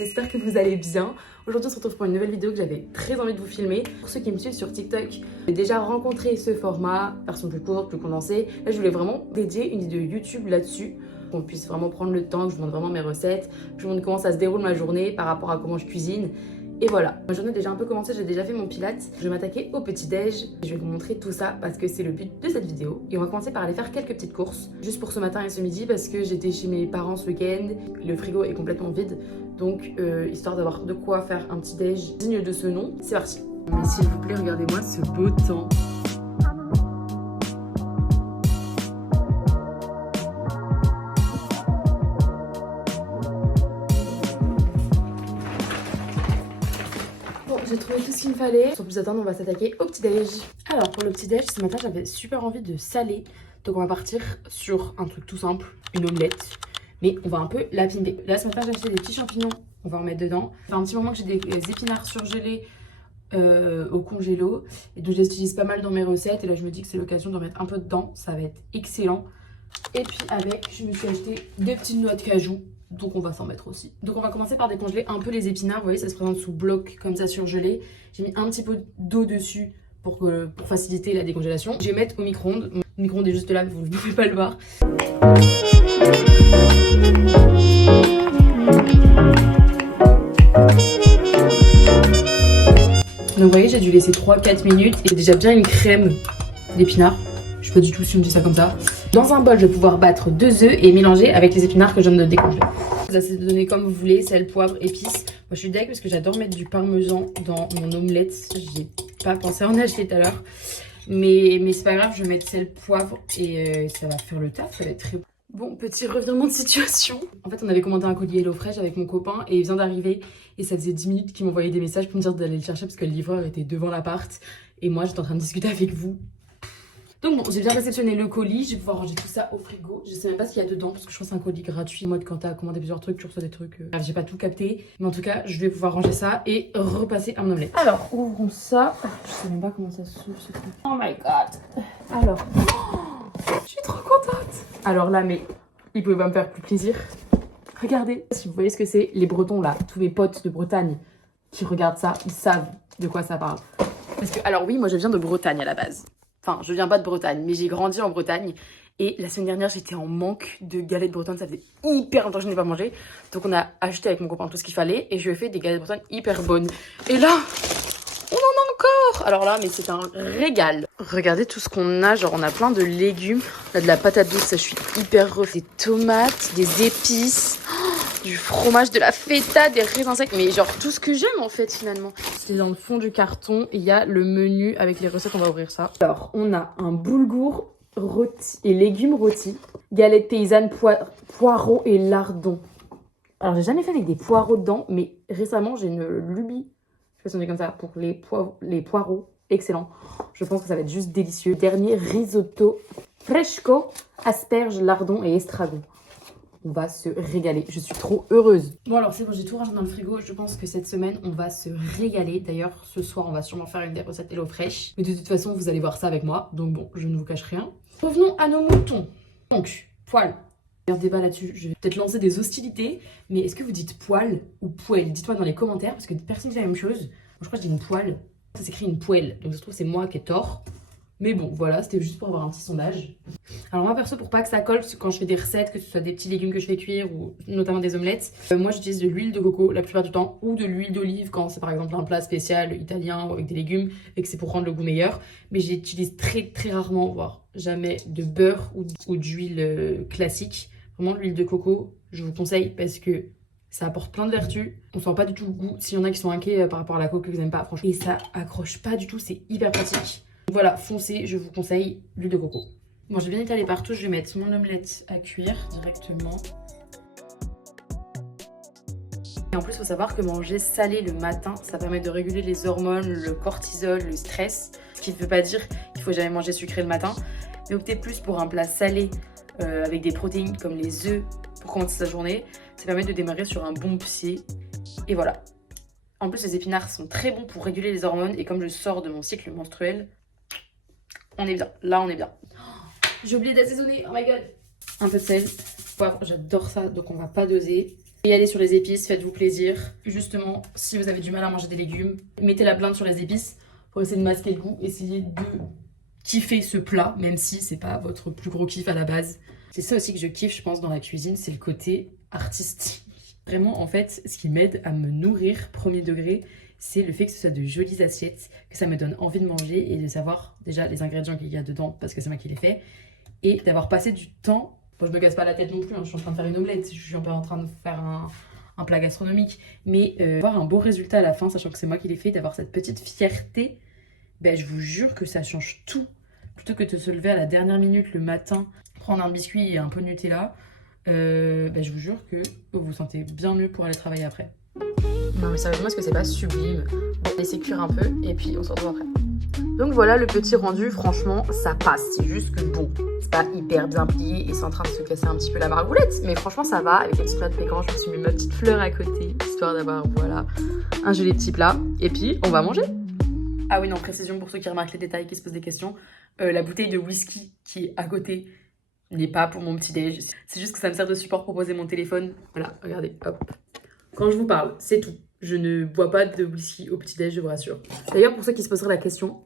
j'espère que vous allez bien. Aujourd'hui on se retrouve pour une nouvelle vidéo que j'avais très envie de vous filmer. Pour ceux qui me suivent sur TikTok, j'ai déjà rencontré ce format, version plus courte, plus condensée. Là je voulais vraiment dédier une vidéo YouTube là-dessus, qu'on puisse vraiment prendre le temps, que je vous montre vraiment mes recettes, que je vous montre comment ça se déroule ma journée par rapport à comment je cuisine. Et voilà, ma journée a déjà un peu commencé, j'ai déjà fait mon pilates. Je vais m'attaquer au petit-déj. Je vais vous montrer tout ça parce que c'est le but de cette vidéo. Et on va commencer par aller faire quelques petites courses. Juste pour ce matin et ce midi parce que j'étais chez mes parents ce week-end. Le frigo est complètement vide. Donc, histoire d'avoir de quoi faire un petit-déj digne de ce nom, c'est parti. Mais s'il vous plaît, regardez-moi ce beau temps. J'ai trouvé tout ce qu'il me fallait. Sans plus attendre, on va s'attaquer au petit-déj. Alors pour le petit-déj, ce matin j'avais super envie de saler. Donc on va partir sur un truc tout simple, une omelette. Mais on va un peu la pimper. Là ce matin j'ai acheté des petits champignons, on va en mettre dedans. Ça fait un petit moment que j'ai des épinards surgelés au congélo. Et donc je les utilise pas mal dans mes recettes. Et là je me dis que c'est l'occasion d'en mettre un peu dedans. Ça va être excellent. Et puis avec, je me suis acheté des petites noix de cajou. Donc on va s'en mettre aussi. Donc on va commencer par décongeler un peu les épinards. Vous voyez, ça se présente sous bloc comme ça surgelé. J'ai mis un petit peu d'eau dessus pour faciliter la décongélation. Je vais mettre au micro-ondes. Mon micro-ondes est juste là, vous ne pouvez pas le voir. Donc vous voyez, j'ai dû laisser 3-4 minutes. Et j'ai déjà bien une crème d'épinards. Je sais pas du tout si on dit ça comme ça. Dans un bol, je vais pouvoir battre 2 œufs et mélanger avec les épinards que je viens de décongeler. Vous essayez de donner comme vous voulez, sel, poivre, épices. Moi, je suis deg parce que j'adore mettre du parmesan dans mon omelette. J'ai pas pensé à en acheter tout à l'heure. Mais c'est pas grave, je vais mettre sel, poivre et ça va faire le taf. Ça va être très bon. Bon, petit revirement de situation. En fait, on avait commandé un colis HelloFresh avec mon copain et il vient d'arriver. Et ça faisait 10 minutes qu'il m'envoyait des messages pour me dire d'aller le chercher parce que le livreur était devant l'appart. Et moi, j'étais en train de discuter avec vous. Donc bon, j'ai bien réceptionné le colis, je vais pouvoir ranger tout ça au frigo. Je sais même pas ce qu'il y a dedans parce que je crois que c'est un colis gratuit. En mode quand t'as commandé plusieurs trucs, tu reçois des trucs. J'ai pas tout capté, mais en tout cas, je vais pouvoir ranger ça et repasser à mon omelette. Alors, ouvrons ça. Je sais même pas comment ça s'ouvre ce truc. Oh my god. Alors, je suis trop contente. Alors là, mais il pouvait pas me faire plus plaisir. Regardez, si vous voyez ce que c'est, les Bretons là, tous mes potes de Bretagne qui regardent ça, ils savent de quoi ça parle. Parce que, alors oui, moi je viens de Bretagne à la base. Enfin, je viens pas de Bretagne, mais j'ai grandi en Bretagne. Et la semaine dernière, j'étais en manque de galettes bretonnes. Ça faisait hyper longtemps que je n'ai pas mangé. Donc on a acheté avec mon copain tout ce qu'il fallait. Et je lui ai fait des galettes bretonnes hyper bonnes. Et là, on en a encore. Alors là, mais c'est un régal. Regardez tout ce qu'on a. Genre, on a plein de légumes. On a de la patate douce, ça je suis hyper refait. Des tomates, des épices, du fromage, de la feta, des raisins secs. Mais genre tout ce que j'aime en fait finalement. C'est dans le fond du carton. Il y a le menu avec les recettes. On va ouvrir ça. Alors, on a un boulgour rôti et légumes rôtis. Galette paysanne, poireaux et lardons. Alors, j'ai jamais fait avec des poireaux dedans. Mais récemment, j'ai une lubie. Je sais pas si on dit comme ça. Pour les poireaux. Excellent. Je pense que ça va être juste délicieux. Dernier risotto fresco, asperges, lardons et estragon. On va se régaler. Je suis trop heureuse. Bon alors c'est bon, j'ai tout rangé dans le frigo. Je pense que cette semaine, on va se régaler. D'ailleurs, ce soir, on va sûrement faire une des recettes HelloFresh. Mais de toute façon, vous allez voir ça avec moi. Donc bon, je ne vous cache rien. Revenons à nos moutons. Donc, poil. Il y a un débat là-dessus. Je vais peut-être lancer des hostilités. Mais est-ce que vous dites poil ou poêle? Dites-moi dans les commentaires parce que personne ne dit la même chose. Moi, je crois que je dis une poêle. Ça s'écrit une poêle. Donc ça se trouve, c'est moi qui ai tort. Mais bon, voilà, c'était juste pour avoir un petit sondage. Alors moi perso, pour pas que ça colle, quand je fais des recettes, que ce soit des petits légumes que je fais cuire ou notamment des omelettes, moi j'utilise de l'huile de coco la plupart du temps ou de l'huile d'olive quand c'est par exemple un plat spécial italien ou avec des légumes et que c'est pour rendre le goût meilleur. Mais j'utilise très rarement, voire jamais, de beurre ou d'huile classique. Vraiment l'huile de coco, je vous conseille parce que ça apporte plein de vertus. On sent pas du tout le goût. S'il y en a qui sont inquiets par rapport à la coco que vous n'aimez pas, franchement. Et ça accroche pas du tout, c'est hyper pratique. Voilà, foncez, je vous conseille l'huile de coco. Bon, j'ai bien étalé partout, je vais mettre mon omelette à cuire directement. Et en plus, il faut savoir que manger salé le matin, ça permet de réguler les hormones, le cortisol, le stress. Ce qui ne veut pas dire qu'il faut jamais manger sucré le matin. Mais optez plus pour un plat salé avec des protéines comme les œufs pour commencer sa journée. Ça permet de démarrer sur un bon pied. Et voilà. En plus, les épinards sont très bons pour réguler les hormones. Et comme je sors de mon cycle menstruel, on est bien. Là, on est bien. J'ai oublié d'assaisonner. Oh my god. Un peu de sel, poivre. J'adore ça. Donc, on va pas doser. Et allez sur les épices, faites-vous plaisir. Justement, si vous avez du mal à manger des légumes, mettez la blinde sur les épices pour essayer de masquer le goût. Essayez de kiffer ce plat, même si c'est pas votre plus gros kiff à la base. C'est ça aussi que je kiffe, je pense, dans la cuisine, c'est le côté artistique. Vraiment, en fait, ce qui m'aide à me nourrir, premier degré, c'est le fait que ce soit de jolies assiettes, que ça me donne envie de manger et de savoir déjà les ingrédients qu'il y a dedans, parce que c'est moi qui les fais, et d'avoir passé du temps. Bon, je me casse pas la tête non plus, hein, je suis en train de faire une omelette, je suis un peu en train de faire un plat gastronomique, mais avoir un beau résultat à la fin, sachant que c'est moi qui l'ai fait, d'avoir cette petite fierté, ben, je vous jure que ça change tout. Plutôt que de se lever à la dernière minute le matin, prendre un biscuit et un peu de Nutella, ben, je vous jure que vous vous sentez bien mieux pour aller travailler après. Non mais sérieusement, est-ce que c'est pas sublime? On va laisser cuire un peu et puis on se retrouve après. Donc voilà le petit rendu, franchement ça passe, c'est juste que bon, c'est pas hyper bien plié et c'est en train de se casser un petit peu la margoulette, mais franchement ça va, avec les petites noix de pécan, je me suis mis ma petite fleur à côté, histoire d'avoir voilà un joli petit plat, et puis on va manger. Ah oui non, précision pour ceux qui remarquent les détails, qui se posent des questions, la bouteille de whisky qui est à côté n'est pas pour mon petit déj, c'est juste que ça me sert de support pour poser mon téléphone, voilà, regardez, hop. Quand je vous parle, c'est tout. Je ne bois pas de whisky au petit-déj, je vous rassure. D'ailleurs, pour ceux qui se poseraient la question,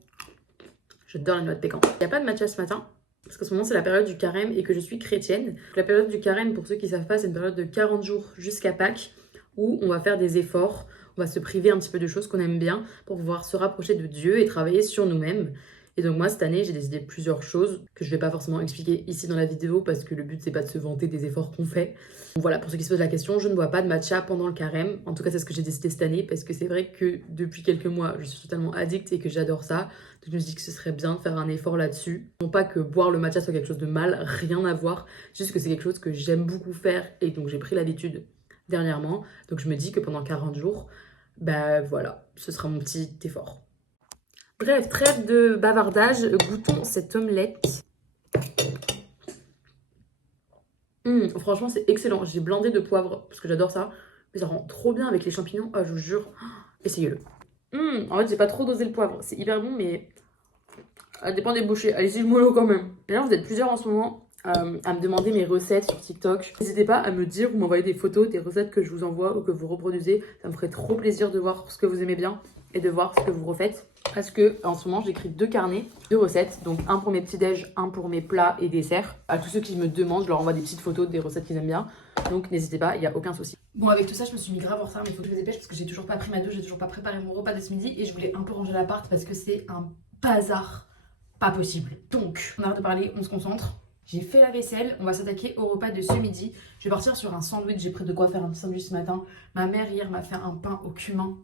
j'adore les noix de pécan. Il n'y a pas de matcha ce matin, parce qu'en ce moment, c'est la période du carême et que je suis chrétienne. La période du carême, pour ceux qui ne savent pas, c'est une période de 40 jours jusqu'à Pâques, où on va faire des efforts, on va se priver un petit peu de choses qu'on aime bien pour pouvoir se rapprocher de Dieu et travailler sur nous-mêmes. Et donc moi, cette année, j'ai décidé plusieurs choses que je ne vais pas forcément expliquer ici dans la vidéo parce que le but, c'est pas de se vanter des efforts qu'on fait. Donc voilà, pour ceux qui se posent la question, je ne bois pas de matcha pendant le carême. En tout cas, c'est ce que j'ai décidé cette année parce que c'est vrai que depuis quelques mois, je suis totalement addict et que j'adore ça. Donc je me dis que ce serait bien de faire un effort là-dessus. Non pas que boire le matcha soit quelque chose de mal, rien à voir. Juste que c'est quelque chose que j'aime beaucoup faire et donc j'ai pris l'habitude dernièrement. Donc je me dis que pendant 40 jours, bah voilà, ce sera mon petit effort. Bref, trêve de bavardage, goûtons cette omelette. Franchement, c'est excellent. J'ai blindé de poivre parce que j'adore ça. Mais ça rend trop bien avec les champignons. Ah, je vous jure, essayez-le. En fait, j'ai pas trop dosé le poivre. C'est hyper bon, mais ça dépend des bouchées. Allez-y, mollo quand même. D'ailleurs, vous êtes plusieurs en ce moment à me demander mes recettes sur TikTok. N'hésitez pas à me dire ou m'envoyer des photos des recettes que je vous envoie ou que vous reproduisez. Ça me ferait trop plaisir de voir ce que vous aimez bien et de voir ce que vous refaites. Parce que en ce moment, j'écris 2 carnets, 2 recettes. Donc un pour mes petits-déj, un pour mes plats et desserts. À tous ceux qui me demandent, je leur envoie des petites photos des recettes qu'ils aiment bien. Donc n'hésitez pas, il n'y a aucun souci. Bon, avec tout ça, je me suis mis grave en retard, mais il faut que je me dépêche parce que j'ai toujours pas pris ma douche, j'ai toujours pas préparé mon repas de ce midi et je voulais un peu ranger l'appart parce que c'est un bazar pas possible. Donc, on arrête de parler, on se concentre. J'ai fait la vaisselle, on va s'attaquer au repas de ce midi. Je vais partir sur un sandwich, j'ai pris de quoi faire un sandwich ce matin. Ma mère hier m'a fait un pain au cumin.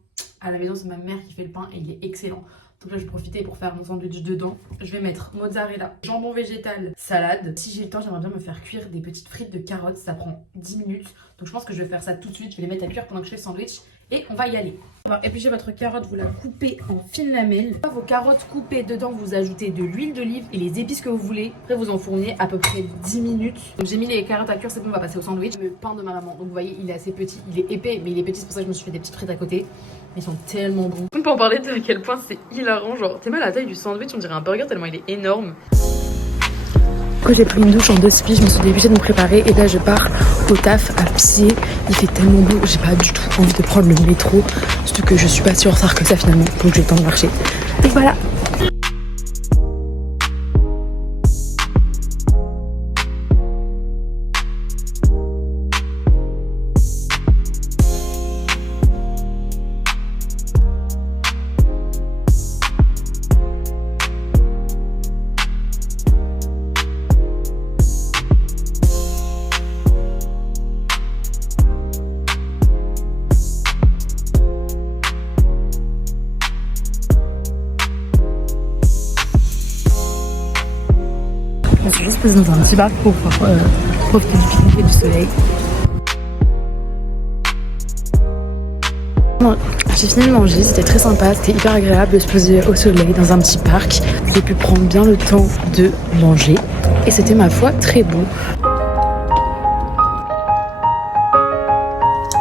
À la maison, c'est ma mère qui fait le pain et il est excellent. Donc là, je vais profiter pour faire mon sandwich dedans. Je vais mettre mozzarella, jambon végétal, salade. Si j'ai le temps, j'aimerais bien me faire cuire des petites frites de carottes. Ça prend 10 minutes. Donc je pense que je vais faire ça tout de suite. Je vais les mettre à cuire pendant que je fais le sandwich. Et on va y aller. Alors, épluchez votre carotte, vous la coupez en fines lamelles. Vos carottes coupées, dedans, vous ajoutez de l'huile d'olive et les épices que vous voulez. Après, vous enfournez à peu près 10 minutes. Donc j'ai mis les carottes à cuire, c'est bon, on va passer au sandwich. Le pain de ma maman. Donc vous voyez, il est assez petit. Il est épais, mais il est petit. C'est pour ça que je me suis fait des petites frites à côté. Ils sont tellement bons. On peut en parler de à quel point c'est hilarant. Genre, t'es mal à la taille du sandwich, on dirait un burger tellement il est énorme. Quand j'ai pris une douche en 2 spies, je me suis dépêchée de me préparer et là je pars au taf à pied. Il fait tellement beau, j'ai pas du tout envie de prendre le métro. Surtout que je suis pas si en retard que ça finalement, donc j'ai le temps de marcher. Et voilà. Je suis juste posée dans un petit bar pour profiter du pique-nique et du soleil. J'ai fini de manger, c'était très sympa, c'était hyper agréable de se poser au soleil dans un petit parc. J'ai pu prendre bien le temps de manger et c'était ma foi très beau.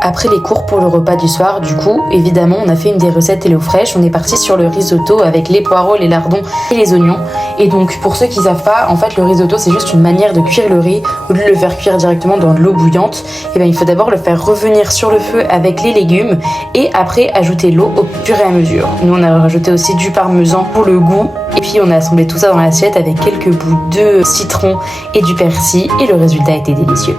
Après les cours pour le repas du soir, du coup, évidemment, on a fait une des recettes HelloFresh. On est parti sur le risotto avec les poireaux, les lardons et les oignons. Et donc, pour ceux qui savent pas, en fait, le risotto, c'est juste une manière de cuire le riz. Au lieu de le faire cuire directement dans de l'eau bouillante, et ben, il faut d'abord le faire revenir sur le feu avec les légumes et après ajouter l'eau au fur et à mesure. Nous, on a rajouté aussi du parmesan pour le goût. Et puis, on a assemblé tout ça dans l'assiette avec quelques bouts de citron et du persil. Et le résultat était délicieux.